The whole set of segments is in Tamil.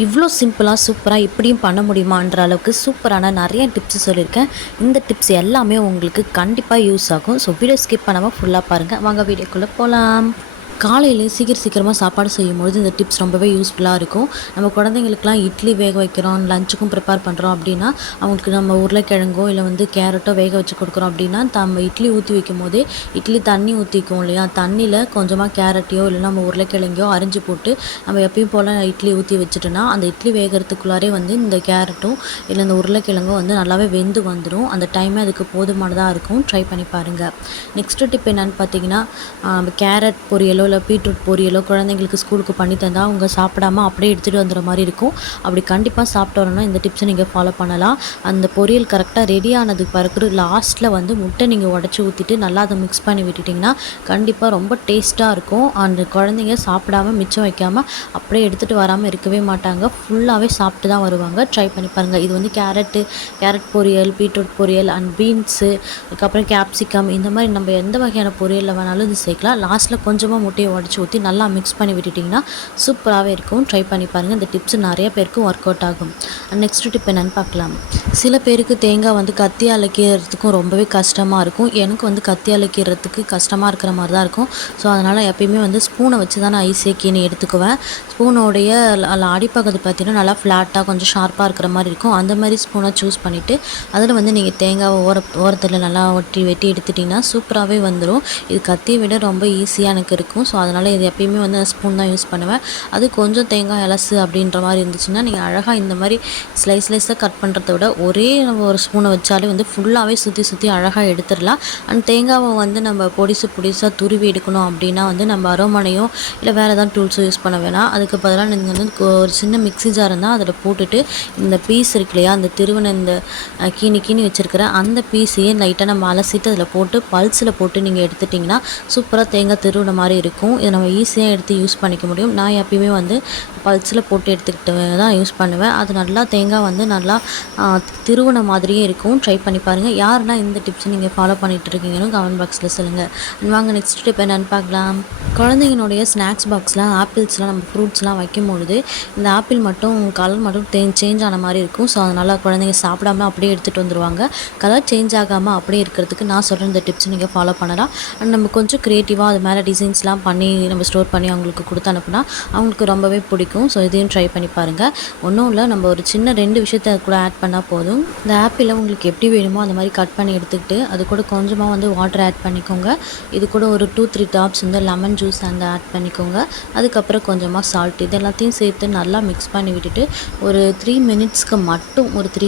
இவ்வளோ சிம்பிளாக சூப்பராக இப்படியும் பண்ண முடியுமான்ற அளவுக்கு சூப்பரான நிறைய டிப்ஸ் சொல்லியிருக்கேன். இந்த டிப்ஸ் எல்லாமே உங்களுக்கு கண்டிப்பாக யூஸ் ஆகும். ஸோ வீடியோ ஸ்கிப் பண்ணாமல் ஃபுல்லாக பாருங்கள். வாங்க வீடியோக்குள்ளே போகலாம். காலையிலே சீக்கிரமாக சாப்பாடு செய்யும்பொழுது இந்த டிப்ஸ் ரொம்பவே யூஸ்ஃபுல்லாக இருக்கும். நம்ம குழந்தைங்களுக்குலாம் இட்லி வேக வைக்கிறோம், லஞ்சுக்கும் ப்ரிப்பேர் பண்ணுறோம் அப்படின்னா, அவங்களுக்கு நம்ம உருளைக்கிழங்கோ இல்லை கேரட்டோ வேக வச்சு கொடுக்குறோம் அப்படின்னா, நம்ம இட்லி ஊற்றி வைக்கும்போதே இட்லி தண்ணி ஊற்றிக்கும் இல்லையா, தண்ணியில் கொஞ்சமாக கேரட்டையோ இல்லைனா நம்ம உருளைக்கிழங்கையோ அரிஞ்சு போட்டு நம்ம எப்பயும் போல் இட்லி ஊற்றி வச்சுட்டோன்னா, அந்த இட்லி வேகிறதுக்குள்ளாரே இந்த கேரட்டும் இல்லை இந்த உருளைக்கிழங்கும் நல்லாவே வெந்து வந்துடும். அந்த டைமே அதுக்கு போதுமானதாக இருக்கும். ட்ரை பண்ணி பாருங்கள். நெக்ஸ்ட்டு டிப் என்னென்னு பார்த்தீங்கன்னா, கேரட் பொரியலோ இல்லை பீட்ரூட் பொரியலோ குழந்தைங்களுக்கு ஸ்கூலுக்கு பண்ணி தந்தால் அவங்க சாப்பிடாமல் அப்படியே எடுத்துகிட்டு வந்துடுற மாதிரி இருக்கும். அப்படி கண்டிப்பாக சாப்பிட்டு வரணும்னா இந்த டிப்ஸை நீங்கள் ஃபாலோ பண்ணலாம். அந்த பொரியல் கரெக்டாக ரெடி ஆனதுக்கு பிறகு லாஸ்ட்டில் முட்டை நீங்கள் உடச்சி ஊற்றிட்டு நல்லா அதை மிக்ஸ் பண்ணி விட்டுட்டிங்கன்னா கண்டிப்பாக ரொம்ப டேஸ்ட்டாக இருக்கும். அந்த குழந்தைங்க சாப்பிடாமல் மிச்சம் வைக்காமல் அப்படியே எடுத்துகிட்டு வராமல் இருக்கவே மாட்டாங்க. ஃபுல்லாகவே சாப்பிட்டு தான் வருவாங்க. ட்ரை பண்ணி பாருங்கள். இது கேரட் பொரியல், பீட்ரூட் பொரியல் அண்ட் பீன்ஸு, அதுக்கப்புறம் கேப்சிகம், இந்த மாதிரி நம்ம எந்த வகையான பொரியலில் வேணாலும் இது சேர்க்கலாம். லாஸ்ட்டில் கொஞ்சமாக முட்டையை உடச்சி ஊற்றி நல்லா மிக்ஸ் பண்ணி விட்டுட்டிங்கன்னா சூப்பராகவே இருக்கும். ட்ரை பண்ணி பாருங்கள். இந்த டிப்ஸ் நிறைய பேருக்கு ஒர்க் அவுட் ஆகும். நெக்ஸ்ட் டிப் என்னென்னு பார்க்கலாம். சில பேருக்கு தேங்காய் கத்தி அழைக்கிறதுக்கும் ரொம்பவே கஷ்டமாக இருக்கும். எனக்கு கத்தி அழைக்கிறதுக்கு கஷ்டமாக இருக்கிற மாதிரி தான் இருக்கும். ஸோ அதனால் எப்பயுமே ஸ்பூனை வச்சு தான் நான் ஈஸியாக கீழே எடுத்துக்குவேன். ஸ்பூனோடைய அடிப்பகுதி பார்த்திங்கன்னா நல்லா ஃப்ளாட்டாக கொஞ்சம் ஷார்ப்பாக இருக்கிற மாதிரி இருக்கும். அந்த மாதிரி ஸ்பூனை சூஸ் பண்ணிவிட்டு அதில் நீங்கள் தேங்காவை ஓரத்தில் நல்லா வெட்டி எடுத்துட்டிங்கன்னா சூப்பராகவே வந்துடும். இது கத்தியை விட ரொம்ப ஈஸியாக எனக்கு இருக்கும். ஸோ அதனால் இது எப்பயுமே ஸ்பூன் தான் யூஸ் பண்ணுவேன். அது கொஞ்சம் தேங்காய் இலசு அப்படின்ற மாதிரி இருந்துச்சுன்னா நீங்கள் அழகாக இந்த மாதிரி ஸ்லைஸாக கட் பண்ணுறத விட ஒரே நம்ம ஒரு ஸ்பூனை வச்சாலே ஃபுல்லாகவே சுற்றி அழகாக எடுத்துடலாம். அண்ட் தேங்காவை நம்ம பொடிசாக துருவி எடுக்கணும் அப்படின்னா நம்ம அரோமனையோ இல்லை வேறு ஏதாவது டூல்ஸோ யூஸ் பண்ண வேணாம். அதுக்கு பதிலாக நீங்கள் ஒரு சின்ன மிக்ஸி ஜார் இருந்தால் அதில் போட்டுட்டு இந்த பீஸ் இருக்கு இல்லையா, அந்த திருவனை இந்த கீனி வச்சுருக்கிற அந்த பீஸையே லைட்டாக நம்ம அலசிட்டு அதில் போட்டு பல்ஸில் போட்டு நீங்கள் எடுத்துட்டிங்கன்னா சூப்பராக தேங்காய் திருவின மாதிரி இருக்கும். இதை நம்ம ஈஸியாக எடுத்து யூஸ் பண்ணிக்க முடியும். நான் எப்பயுமே பல்ஸில் போட்டு எடுத்துக்கிட்டு தான் யூஸ் பண்ணுவேன். அது நல்லா தேங்காய் நல்லா திருவன மாதிரியே இருக்கும். ட்ரை பண்ணி பாருங்கள். யாருன்னா இந்த டிப்ஸை நீங்கள் ஃபாலோ பண்ணிகிட்டு இருக்கீங்கன்னு கமெண்ட் பாக்ஸில் சொல்லுங்கள். வாங்க நெக்ஸ்ட் டிப் என்னென்னு பார்க்கலாம். குழந்தைங்களுடைய ஸ்நாக்ஸ் பாக்ஸில் ஆப்பிள்ஸ்லாம் நம்ம ஃப்ரூட்ஸ்லாம் வைக்கும்பொழுது இந்த ஆப்பிள் மட்டும் கலர் மட்டும் சேஞ்ச் ஆன மாதிரி இருக்கும். ஸோ அதனால் குழந்தைங்க சாப்பிடாம அப்படியே எடுத்துகிட்டு வந்துடுவாங்க. கலர் சேஞ்ச் ஆகாமல் அப்படியே இருக்கிறதுக்கு நான் சொல்கிற இந்த டிப்ஸ் நீங்கள் ஃபாலோ பண்ணலாம். அண்ட் நம்ம கொஞ்சம் க்ரியேட்டிவாக அது மேலே டிசைன்ஸ்லாம் பண்ணி நம்ம ஸ்டோர் பண்ணி அவங்களுக்கு கொடுத்து அனுப்புனா அவங்களுக்கு ரொம்பவே பிடிக்கும். ஸோ இதையும் ட்ரை பண்ணி பாருங்கள். ஒன்றும் இல்லை, நம்ம ஒரு சின்ன 2 விஷயத்தை கூட ஆட் பண்ணால் போதும். இந்த ஆப்பிளை உங்களுக்கு எப்படி வேணுமோ அந்த மாதிரி கட் பண்ணி எடுத்துக்கிட்டு அது கூட கொஞ்சமாக வாட்டர் ஆட் பண்ணிக்கோங்க. இது கூட ஒரு 2-3 டாப்ஸ் லெமன் ஜூஸ் ஆட் பண்ணிக்கோங்க. அதுக்கப்புறம் கொஞ்சமாக சால்ட், இது எல்லாத்தையும் சேர்த்து நல்லா மிக்ஸ் பண்ணி விட்டுட்டு ஒரு 3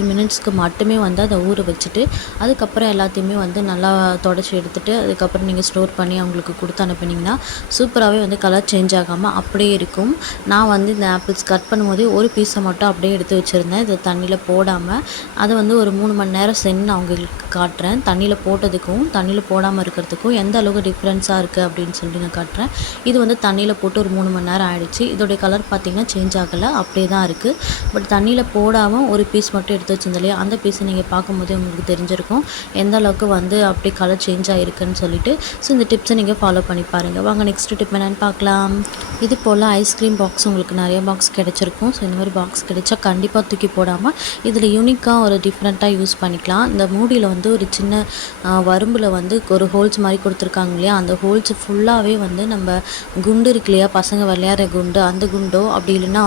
மினிட்ஸ்க்கு மட்டுமே அதை ஊற வச்சுட்டு அதுக்கப்புறம் எல்லாத்தையுமே நல்லா தொடச்சி எடுத்துகிட்டு அதுக்கப்புறம் நீங்கள் ஸ்டோர் பண்ணி அவங்களுக்கு கொடுத்து அனுப்புனீங்கன்னா சூப்பராகவே கலர் சேஞ்ச் ஆகாமல் அப்படியே இருக்கும். நான் இந்த ஆப்பிள்ஸ் கட் பண்ணும்போதே ஒரு பீஸை மட்டும் அப்படியே எடுத்து வச்சுருந்தேன். இதை தண்ணியில் போடாமல் அதை ஒரு 3 மணி நேரம் சென்று அவங்களுக்கு காட்டுறேன். தண்ணியில் போட்டதுக்கும் தண்ணியில் போடாமல் இருக்கிறதுக்கும் எந்த அளவுக்கு டிஃப்ரென்ஸாக இருக்குது அப்படின்னு சொல்லிட்டு நான் காட்டுறேன். இது தண்ணியில் போட்டு ஒரு 3 மணி நேரம் ஆகிடுச்சு. இதோடைய கலர் பார்த்திங்கன்னா சேஞ்ச் ஆகலை, அப்படியே தான் இருக்குது. பட் தண்ணியில் போடாமல் ஒரு பீஸ் மட்டும் எடுத்து வச்சிருந்தேன் இல்லையா, அந்த பீஸை நீங்கள் பார்க்கும்போதே உங்களுக்கு தெரிஞ்சிருக்கும் எந்த அளவுக்கு அப்படியே கலர் சேஞ்ச் ஆகிருக்குன்னு சொல்லிட்டு. ஸோ இந்த டிப்ஸை நீங்கள் ஃபாலோ பண்ணி பாருங்கள். வாங்க நெக்ஸ்ட் டிப் என்னென்னு பார்க்கலாம். இது போல் ஐஸ்கிரீம் பாக்ஸ் உங்களுக்கு நிறைய பாக்ஸ் கிடச்சிருக்கும். ஸோ இந்த மாதிரி பாக்ஸ் கிடைச்சா கண்டிப்பாக தூக்கி போடாமல் இதில் யூனிக்காக ஒரு டிஃப்ரெண்ட்டாக யூஸ் பண்ணிக்கலாம். இந்த மூடியில் ஒரு சின்ன வரும்பில் ஒரு ஹோல்ஸ் மாதிரி கொடுத்துருக்காங்க இல்லையா, அந்த ஹோல்ஸ் ஃபுல்லாகவே நம்ம குண்டு இருக்கு இல்லையா, பசங்க விளையாடுற குண்டு, அந்த குண்டோ அப்படி இல்லைன்னா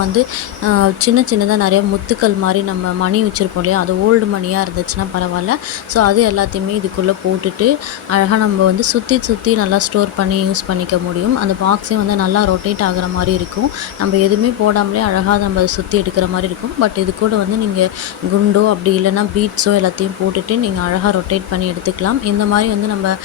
சின்னதாக நிறைய முத்துக்கள் மாதிரி நம்ம மணி வச்சுருப்போம் இல்லையா, அது ஓல்டு மணியாக இருந்துச்சுன்னா பரவாயில்ல. ஸோ அது எல்லாத்தையுமே இதுக்குள்ளே போட்டுட்டு அழகாக நம்ம சுற்றி நல்லா ஸ்டோர் பண்ணி யூஸ் பண்ணிக்க முடியும். அந்த பாக்ஸே நல்லா ரொட்டேட் ஆகிற மாதிரி இருக்கும். நம்ம எதுவுமே போடாமலே அழகாக நம்ம அதை சுற்றி எடுக்கிற மாதிரி இருக்கும். பட் இது கூட நீங்கள் குண்டோ அப்படி இல்லைன்னா பீட்ஸோ எல்லாத்தையும் போட்டுட்டு நீங்கள் அழகாக ரொட்டேட் பண்ணி எடுத்துக்கலாம். இந்த மாதிரி நம்ம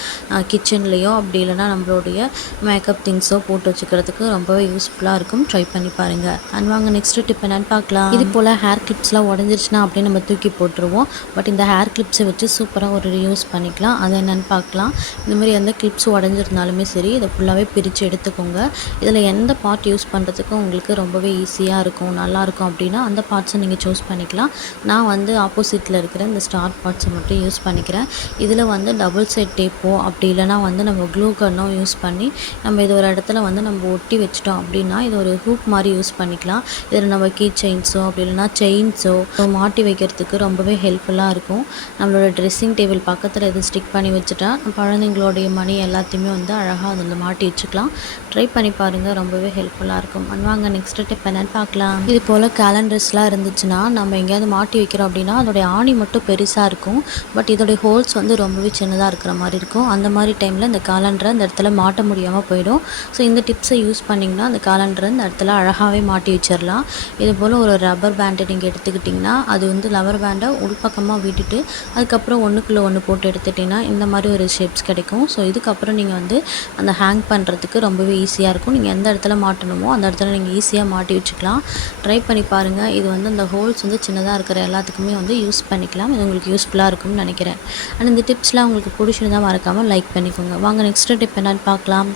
கிச்சன்லேயோ அப்படி இல்லைன்னா நம்மளுடைய மேக்கப் திங்ஸோ போட்டு வச்சுக்கிறதுக்கு ரொம்பவே யூஸ்ஃபுல்லாக இருக்கும். ட்ரை பண்ணி பாருங்கள். அண்ட் வாங்க நெக்ஸ்ட் டிப் என்னென்னு பார்க்கலாம். இது போல் ஹேர் கிளிப்ஸ்லாம் உடஞ்சிருச்சுன்னா அப்படியே நம்ம தூக்கி போட்டுருவோம். பட் இந்த ஹேர் கிளிப்ஸை வச்சு சூப்பராக ஒரு யூஸ் பண்ணிக்கலாம். அது என்னென்னு பார்க்கலாம். இந்த மாதிரி எந்த கிளிப்ஸ் உடஞ்சிருந்தாலுமே சரி, இதை ஃபுல்லாகவே பிரித்து எடுத்துக்கோங்க. இதில் எந்த பார்ட் யூஸ் பண்ணுறதுக்கும் உங்களுக்கு ரொம்பவே ஈஸியாக இருக்கும், நல்லாயிருக்கும் அப்படின்னா அந்த பார்ட்ஸை நீங்கள் சூஸ் பண்ணிக்கலாம். நான் ஆப்போசிட்டில் இருக்கிற இந்த ஸ்டார் பார்ட்ஸை மட்டும் யூஸ் பண்ணிக்கிறேன். இதில் டபுள் சைட் டேப்போ அப்படி இல்லைனா நம்ம க்ளூ கன்னோ யூஸ் பண்ணி நம்ம இது ஒரு இடத்துல நம்ம ஒட்டி வச்சிட்டோம் அப்படின்னா இது ஒரு ஹூக் மாதிரி யூஸ் பண்ணிக்கலாம். இதில் நம்ம கீ செயின்ஸோ அப்படி இல்லைனா செயின்ஸோ மாட்டி வைக்கிறதுக்கு ரொம்பவே ஹெல்ப்ஃபுல்லாக இருக்கும். நம்மளோட ட்ரெஸ்ஸிங் டேபிள் பக்கத்தில் இது ஸ்டிக் பண்ணி வச்சுட்டா குழந்தைங்களுடைய மணி எல்லாத்தையுமே வந்து அழகாக அதில் மாட்டி வச்சுக்கலாம். ட்ரை பண்ணி பாருங்கள், ரொம்பவே ஹெல்ப்ஃபுல்லாக இருக்கும். வாங்க நெக்ஸ்ட் டிப் என்னன்னு பார்க்கலாம். இது போல் கேலண்டர்ஸ்லாம் இருந்துச்சுன்னா நம்ம எங்கேயாவது மாட்டி வைக்கிறோம் அப்படின்னா அதோடைய ஆணி மட்டும் பெருசாக இருக்கும், பட் இதோடைய ஹோல்ஸ் வந்து ரொம்பவே சின்னதாக இருக்கிற மாதிரி இருக்கும். அந்த மாதிரி டைமில் இந்த கேலண்டரை அந்த இடத்துல மாட்ட முடியாமல் போயிடும். ஸோ இந்த டிப்ஸை யூஸ் பண்ணிங்கன்னா அந்த கேலண்டரை இந்த இடத்துல அழகாகவே மாட்டி வச்சிடலாம். இது போல் ஒரு ரப்பர் பேண்டை நீங்கள் எடுத்துக்கிட்டிங்கன்னா அது வந்து ரப்பர் பேண்டை உள்பக்கமாக விட்டுட்டு அதுக்கப்புறம் ஒன்றுக்குள்ளே ஒன்று போட்டு எடுத்துட்டிங்கன்னா இந்த மாதிரி ஒரு ஷேப்ஸ் கிடைக்கும். ஸோ இதுக்கப்புறம் நீங்கள் வந்து அந்த ஹேங் பண்ணுறதுக்கு ரொம்பவே ஈஸியாக இருக்கும். நீங்கள் எந்த இடத்துல மாட்டணுமோ அந்த இடத்துல நீங்கள் ஈஸியாக மாட்டி வச்சுக்கலாம். ட்ரை பண்ணி பாருங்கள். இது வந்து அந்த ஹோல்ஸ் வந்து சின்னதாக இருக்கிற எல்லாத்துக்குமே வந்து யூஸ் பண்ணிக்கலாம். இது உங்களுக்கு யூஸ்ஃபுல்லாக இருக்கும்னு நினைக்கிறேன். அண்ட் இந்த டிப்ஸ்லாம் உங்களுக்கு பிடிச்சிருந்தால் மறக்காமல் லைக் பண்ணிக்கோங்க. வாங்க நெக்ஸ்ட் டிப் என்னன்னு பார்க்கலாம்.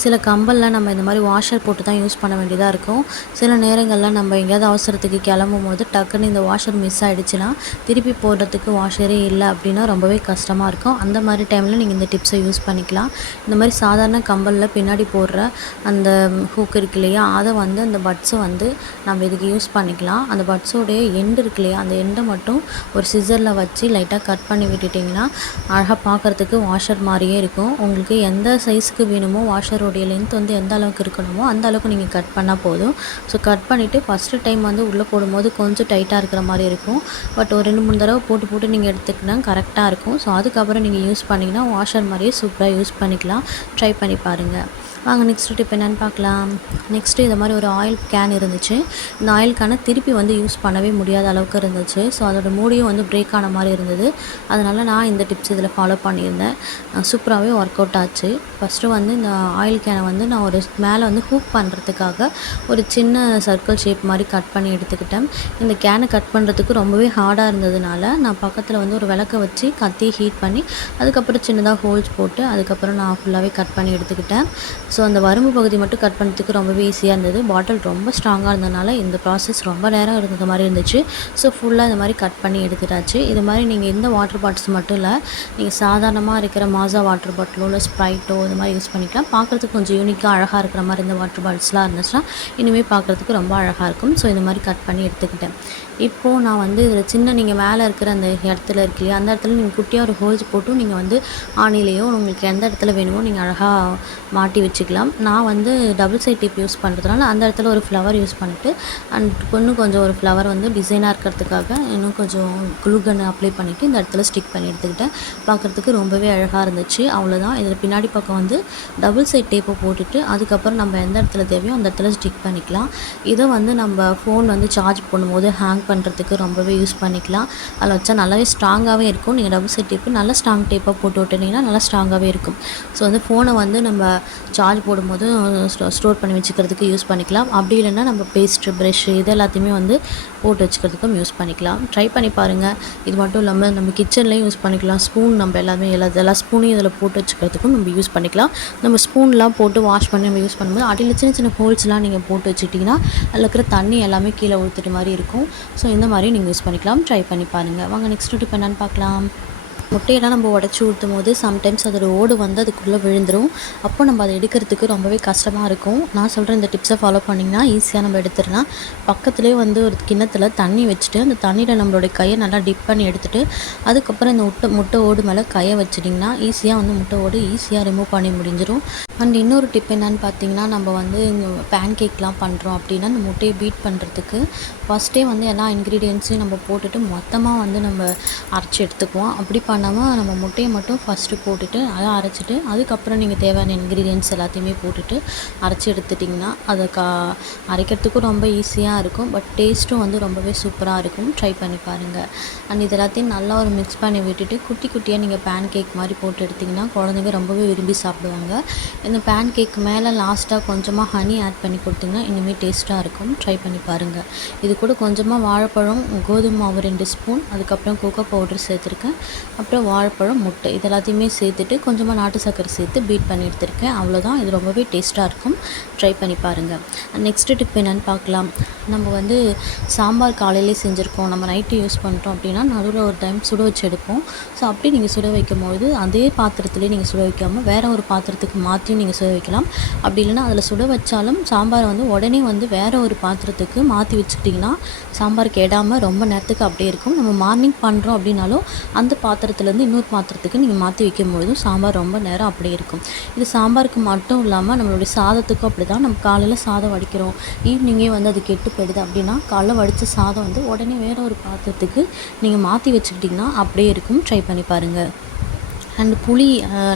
சில கம்பல்லாம் நம்ம இந்த மாதிரி வாஷர் போட்டு தான் யூஸ் பண்ண வேண்டியதாக இருக்கும். சில நேரங்களில் நம்ம எங்கேயாவது அவசரத்துக்கு கிளம்பும் போது டக்குன்னு இந்த வாஷர் மிஸ் ஆகிடுச்சுன்னா திருப்பி போடுறதுக்கு வாஷரே இல்லை அப்படின்னா ரொம்பவே கஷ்டமாக இருக்கும். அந்த மாதிரி டைமில் நீங்கள் இந்த டிப்ஸை யூஸ் பண்ணிக்கலாம். இந்த மாதிரி சாதாரண கம்பலில் பின்னாடி போடுற அந்த ஹூக் இருக்கு இல்லையா, அதை வந்து அந்த பட்ஸை வந்து நம்ம இதுக்கு யூஸ் பண்ணிக்கலாம். அந்த பட்ஸோடைய எண்டு இருக்கு இல்லையா, அந்த எண்டை மட்டும் ஒரு சிசரில் வச்சு லைட்டாக கட் பண்ணி விட்டுட்டிங்கன்னா அழகாக பார்க்குறதுக்கு வாஷர் மாதிரியே இருக்கும். உங்களுக்கு எந்த சைஸுக்கு வேணுமோ வாஷரோடைய லென்த் வந்து எந்த அளவுக்கு இருக்கணுமோ அந்த அளவுக்கு நீங்கள் கட் பண்ணால் போதும். ஸோ கட் பண்ணிவிட்டு ஃபஸ்ட்டு டைம் வந்து உள்ளே போடும்போது கொஞ்சம் டைட்டாக இருக்கிற மாதிரி இருக்கும். பட் ஒரு 2-3 தடவை போட்டு நீங்கள் எடுத்துக்கினா கரெக்டாக இருக்கும். ஸோ அதுக்கப்புறம் நீங்கள் யூஸ் பண்ணிங்கன்னா வாஷர் மாதிரியே சூப்பராக யூஸ் பண்ணிக்கலாம். ட்ரை பண்ணி பாருங்கள். வாங்க நெக்ஸ்ட் டிப் என்னென்னு பார்க்கலாம். நெக்ஸ்ட்டு இது மாதிரி ஒரு ஆயில் கேன் இருந்துச்சு. இந்த ஆயில் கேனை திருப்பி வந்து யூஸ் பண்ணவே முடியாத அளவுக்கு இருந்துச்சு. ஸோ அதோட மூடியும் வந்து பிரேக் ஆன மாதிரி இருந்தது. அதனால் நான் இந்த டிப்ஸ் இதில் ஃபாலோ பண்ணியிருந்தேன். சூப்பராகவே ஒர்க் அவுட் ஆச்சு. ஃபஸ்ட்டு வந்து இந்த ஆயில் கேனை வந்து நான் ஒரு மேலே வந்து ஹூக் பண்ணுறதுக்காக ஒரு சின்ன சர்க்கிள் ஷேப் மாதிரி கட் பண்ணி எடுத்துக்கிட்டேன். இந்த கேனை கட் பண்ணுறதுக்கு ரொம்பவே ஹார்டாக இருந்ததுனால நான் பக்கத்தில் வந்து ஒரு விளக்கை வச்சு கத்தியை ஹீட் பண்ணி அதுக்கப்புறம் சின்னதாக ஹோல்ஸ் போட்டு அதுக்கப்புறம் நான் ஃபுல்லாகவே கட் பண்ணி எடுத்துக்கிட்டேன். ஸோ அந்த வரம்பு பகுதி மட்டும் கட் பண்ணுறதுக்கு ரொம்பவே ஈஸியாக இருந்தது. பாட்டில் ரொம்ப ஸ்ட்ராங்காக இருந்ததுனால இந்த ப்ராசஸ் ரொம்ப நேரம் இருந்தது மாதிரி இருந்துச்சு. ஸோ ஃபுல்லாக இந்த மாதிரி கட் பண்ணி எடுத்துட்டாச்சு. இது மாதிரி நீங்கள் இந்த வாட்டர் பாட்டில்ஸ் மட்டும் இல்லை, நீங்கள் சாதாரணமாக இருக்கிற மாசா வாட்டர் பாட்டிலோ இல்லை ஸ்ப்ரைட்டோ இது மாதிரி யூஸ் பண்ணிக்கலாம். பார்க்குறதுக்கு கொஞ்சம் யூனிக்காக அழகாக இருக்கிற மாதிரி இந்த வாட்டர் பாட்டில்ஸ்லாம் இருந்துச்சுன்னா இனிமேல் பார்க்குறதுக்கு ரொம்ப அழகாக இருக்கும். ஸோ இந்த மாதிரி கட் பண்ணி எடுத்துக்கிட்டேன். இப்போது நான் வந்து இதில் சின்ன நீங்கள் மேலே இருக்கிற அந்த இடத்துல இருக்கு இல்லையா, அந்த இடத்துல நீங்கள் குட்டியாக ஒரு ஹோல்ஸ் போட்டு நீங்கள் வந்து ஆணிலேயோ உங்களுக்கு எந்த இடத்துல வேணுமோ நீங்கள் அழகாக மாட்டி வச்சுக்கலாம். நான் வந்து டபுள் சைட் டேப் யூஸ் பண்ணுறதுனால அந்த இடத்துல ஒரு ஃப்ளவர் யூஸ் பண்ணிவிட்டு இன்னும் கொஞ்சம் ஒரு ஃப்ளவர் வந்து டிசைனாக இருக்கிறதுக்காக இன்னும் கொஞ்சம் க்ளூகன் அப்ளை பண்ணிவிட்டு இந்த இடத்துல ஸ்டிக் பண்ணி எடுத்துக்கிட்டேன். பார்க்குறதுக்கு ரொம்பவே அழகாக இருந்துச்சு. அவ்வளோதான். இதில் பின்னாடி பக்கம் வந்து டபுள் சைட் டேப்பை போட்டுட்டு அதுக்கப்புறம் நம்ம எந்த இடத்துல தேவையோ அந்த இடத்துல ஸ்டிக் பண்ணிக்கலாம். இதை வந்து நம்ம ஃபோன் வந்து சார்ஜ் பண்ணும்போது ஹேங் பண்ணுறதுக்கு ரொம்பவே யூஸ் பண்ணிக்கலாம். அதில் வச்சா நல்லாவே ஸ்ட்ராங்காகவே இருக்கும். நீங்கள் டபுள் சைட் டேப்பு நல்லா ஸ்ட்ராங் டேப்பாக போட்டு விட்டுனீங்கன்னா நல்லா ஸ்ட்ராங்காகவே இருக்கும். ஸோ வந்து ஃபோனை வந்து நம்ம சார்ஜ் போடும்போது ஸ்டோர் பண்ணி வச்சுக்கிறதுக்கு யூஸ் பண்ணிக்கலாம். அப்படி இல்லைன்னா நம்ம பேஸ்ட்டு ப்ரெஷ்ஷு இது எல்லாத்தையுமே வந்து போட்டு வச்சுக்கிறதுக்கும் யூஸ் பண்ணிக்கலாம். ட்ரை பண்ணி பாருங்கள். இது மட்டும் இல்லாமல் நம்ம கிச்சன்லேயும் யூஸ் பண்ணிக்கலாம். ஸ்பூன் நம்ம எல்லா ஸ்பூனையும் இதில் போட்டு வச்சுக்கிறதுக்கும் நம்ம யூஸ் பண்ணிக்கலாம். நம்ம ஸ்பூன்லாம் போட்டு வாஷ் பண்ணி நம்ம யூஸ் பண்ணும்போது அடியில் சின்ன சின்ன ஹோல்ஸ்லாம் நீங்கள் போட்டு வச்சுட்டிங்கன்னா அதில் இருக்கிற தண்ணி எல்லாமே கீழே ஊற்றுட்டு மாதிரி இருக்கும். ஸோ இந்த மாதிரி நீங்கள் யூஸ் பண்ணிக்கலாம். ட்ரை பண்ணி பாருங்கள். வாங்க நெக்ஸ்ட் டிப் என்னன்னு பார்க்கலாம். முட்டையெல்லாம் நம்ம உடச்சி ஊற்றும் போது சம்டைம்ஸ் அதோட ஓடு வந்து அதுக்குள்ளே விழுந்துடும். அப்போ நம்ம அதை எடுக்கிறதுக்கு ரொம்பவே கஷ்டமாக இருக்கும். நான் சொல்கிற இந்த டிப்ஸை ஃபாலோ பண்ணிங்கன்னா ஈஸியாக நம்ம எடுத்துடலாம். பக்கத்துலேயே வந்து ஒரு கிண்ணத்தில் தண்ணி வச்சுட்டு அந்த தண்ணியில் நம்மளுடைய கையை நல்லா டிப் பண்ணி எடுத்துகிட்டு அதுக்கப்புறம் இந்த முட்டை ஓடு மேலே கையை வச்சிட்டிங்கன்னா ஈஸியாக வந்து முட்டை ஓடு ஈஸியாக ரிமூவ் பண்ணி முடிஞ்சிடும். அண்ட் இன்னொரு டிப் என்னன்னு பார்த்தீங்கன்னா, நம்ம வந்து பேன் கேக்லாம் பண்ணுறோம் அப்படின்னா அந்த முட்டையை பீட் பண்ணுறதுக்கு ஃபஸ்ட்டே வந்து எல்லா இன்க்ரீடியன்ஸையும் நம்ம போட்டுட்டு மொத்தமாக வந்து நம்ம அரைச்சி எடுத்துக்குவோம். அப்படி பண்ணாமல் நம்ம முட்டையை மட்டும் ஃபஸ்ட்டு போட்டுட்டு அதை அரைச்சிட்டு அதுக்கப்புறம் நீங்கள் தேவையான இன்க்ரீடியன்ட்ஸ் எல்லாத்தையுமே போட்டுட்டு அரைச்சி எடுத்துட்டிங்கன்னா அதை அரைக்கிறதுக்கும் ரொம்ப ஈஸியாக இருக்கும். பட் டேஸ்ட்டும் வந்து ரொம்பவே சூப்பராக இருக்கும். ட்ரை பண்ணி பாருங்கள். அண்ட் இது எல்லாத்தையும் நல்லா ஒரு மிக்ஸ் பண்ணி விட்டுட்டு குட்டி குட்டியாக நீங்கள் பேன் கேக் மாதிரி போட்டு எடுத்திங்கன்னா குழந்தைங்க ரொம்பவே விரும்பி சாப்பிடுவாங்க. இந்த பேன் கேக் மேலே லாஸ்ட்டாக கொஞ்சமாக ஹனி ஆட் பண்ணி கொடுத்திங்கன்னா இனிமேல் டேஸ்ட்டாக இருக்கும். ட்ரை பண்ணி பாருங்கள். இது கூட கொஞ்சமாக வாழைப்பழம், கோதுமை மாவு 2 ஸ்பூன், அதுக்கப்புறம் கோகோ பவுடர் சேர்த்துருக்கேன். அப்புறம் வாழைப்பழம், முட்டை இது எல்லாத்தையுமே சேர்த்துட்டு கொஞ்சமாக நாட்டு சர்க்கரை சேர்த்து பீட் பண்ணி எடுத்துருக்கேன். அவ்வளோதான். இது ரொம்பவே டேஸ்ட்டாக இருக்கும். ட்ரை பண்ணி பாருங்கள். நெக்ஸ்ட்டு டிப் என்னென்னு பார்க்கலாம். நம்ம வந்து சாம்பார் காலையிலே செஞ்சுருக்கோம், நம்ம நைட்டு யூஸ் பண்ணிட்டோம் அப்படின்னா நடுவில் ஒரு டைம் சுட வச்சு எடுப்போம். ஸோ அப்படி நீங்கள் சுட வைக்கும்போது அதே பாத்திரத்துலேயே நீங்கள் சுட வைக்காமல் வேறு ஒரு பாத்திரத்துக்கு மாற்றியும் நீங்கள் சுட வைக்கலாம். அப்படி இல்லைன்னா அதில் சுட வச்சாலும் சாம்பாரை வந்து உடனே வந்து வேறு ஒரு பாத்திரத்துக்கு மாற்றி வச்சுக்கிட்டிங்கன்னா சாம்பார் கெடாமல் ரொம்ப நேரத்துக்கு அப்படியே இருக்கும். நம்ம மார்னிங் பண்ணுறோம் அப்படின்னாலும் அந்த பாத்திரத்துலேருந்து இன்னொரு பாத்திரத்துக்கு நீங்கள் மாற்றி வைக்கும்பொழுதும் சாம்பார் ரொம்ப நேரம் அப்படியே இருக்கும். இது சாம்பாருக்கு மட்டும் இல்லாமல் நம்மளுடைய சாதத்துக்கும் அப்படி தான். நம்ம காலையில் சாதம் வடிக்கிறோம், ஈவினிங்கே வந்து அது கெட்டு போயிடுது அப்படின்னா காலைல வடித்த சாதம் வந்து உடனே வேறு ஒரு பாத்திரத்துக்கு நீங்கள் மாற்றி வச்சுக்கிட்டிங்கன்னா அப்படியே இருக்கும். ட்ரை பண்ணி பாருங்கள். அண்ட் புளி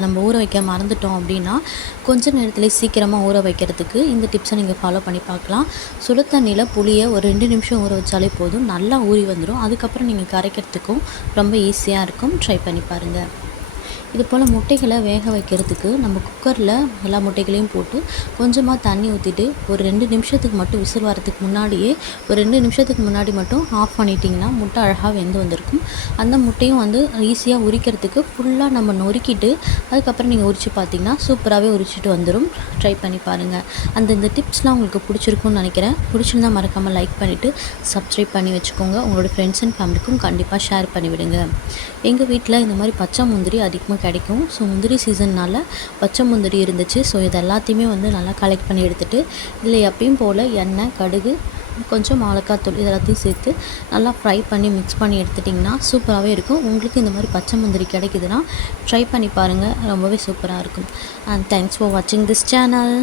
நம்ம ஊற வைக்க மறந்துட்டோம் அப்படின்னா கொஞ்சம் நேரத்துலேயே சீக்கிரமாக ஊற வைக்கிறதுக்கு இந்த டிப்ஸை நீங்கள் ஃபாலோ பண்ணி பார்க்கலாம். சுடு தண்ணியில் புளியை ஒரு 2 நிமிஷம் ஊற வச்சாலே போதும், நல்லா ஊறி வந்துடும். அதுக்கப்புறம் நீங்கள் கரைக்கிறதுக்கும் ரொம்ப ஈஸியாக இருக்கும். ட்ரை பண்ணி பாருங்கள். இது போல் முட்டைகளை வேக வைக்கிறதுக்கு நம்ம குக்கரில் எல்லா முட்டைகளையும் போட்டு கொஞ்சமாக தண்ணி ஊற்றிட்டு ஒரு 2 நிமிஷத்துக்கு மட்டும் விசில் வரதுக்கு முன்னாடியே ஒரு 2 நிமிஷத்துக்கு முன்னாடி மட்டும் ஆஃப் பண்ணிட்டிங்கன்னா முட்டை அழகாக வெந்து வந்திருக்கும். அந்த முட்டையும் வந்து ஈஸியாக உரிக்கிறதுக்கு ஃபுல்லாக நம்ம நொறுக்கிட்டு அதுக்கப்புறம் நீங்கள் உரித்து பார்த்தீங்கன்னா சூப்பராகவே உரிச்சிட்டு வந்துடும். ட்ரை பண்ணி பாருங்கள். இந்த டிப்ஸ்லாம் உங்களுக்கு பிடிச்சிருக்கும்னு நினைக்கிறேன். பிடிச்சிருந்தா மறக்காமல் லைக் பண்ணிவிட்டு சப்ஸ்கிரைப் பண்ணி வச்சுக்கோங்க. உங்களோட ஃப்ரெண்ட்ஸ் அண்ட் ஃபேமிலிக்கும் கண்டிப்பாக ஷேர் பண்ணிவிடுங்க. எங்கள் வீட்டில் இந்த மாதிரி பச்சை முந்திரி அதிகமாக கிடைக்கும். ஸோ முந்திரி சீசன்னால் பச்சை முந்திரி இருந்துச்சு. ஸோ இது எல்லாத்தையுமே வந்து நல்லா கலெக்ட் பண்ணி எடுத்துகிட்டு இதில் எப்பயும் போல் எண்ணெய், கடுகு, கொஞ்சம் மிளகாத்தூள் இது எல்லாத்தையும் சேர்த்து நல்லா ஃப்ரை பண்ணி மிக்ஸ் பண்ணி எடுத்துட்டிங்கன்னா சூப்பராகவே இருக்கும். உங்களுக்கு இந்த மாதிரி பச்சை முந்திரி கிடைக்குதுன்னா ட்ரை பண்ணி பாருங்கள், ரொம்பவே சூப்பராக இருக்கும். அண்ட் தேங்க்ஸ் ஃபார் வாட்சிங் திஸ் சேனல்.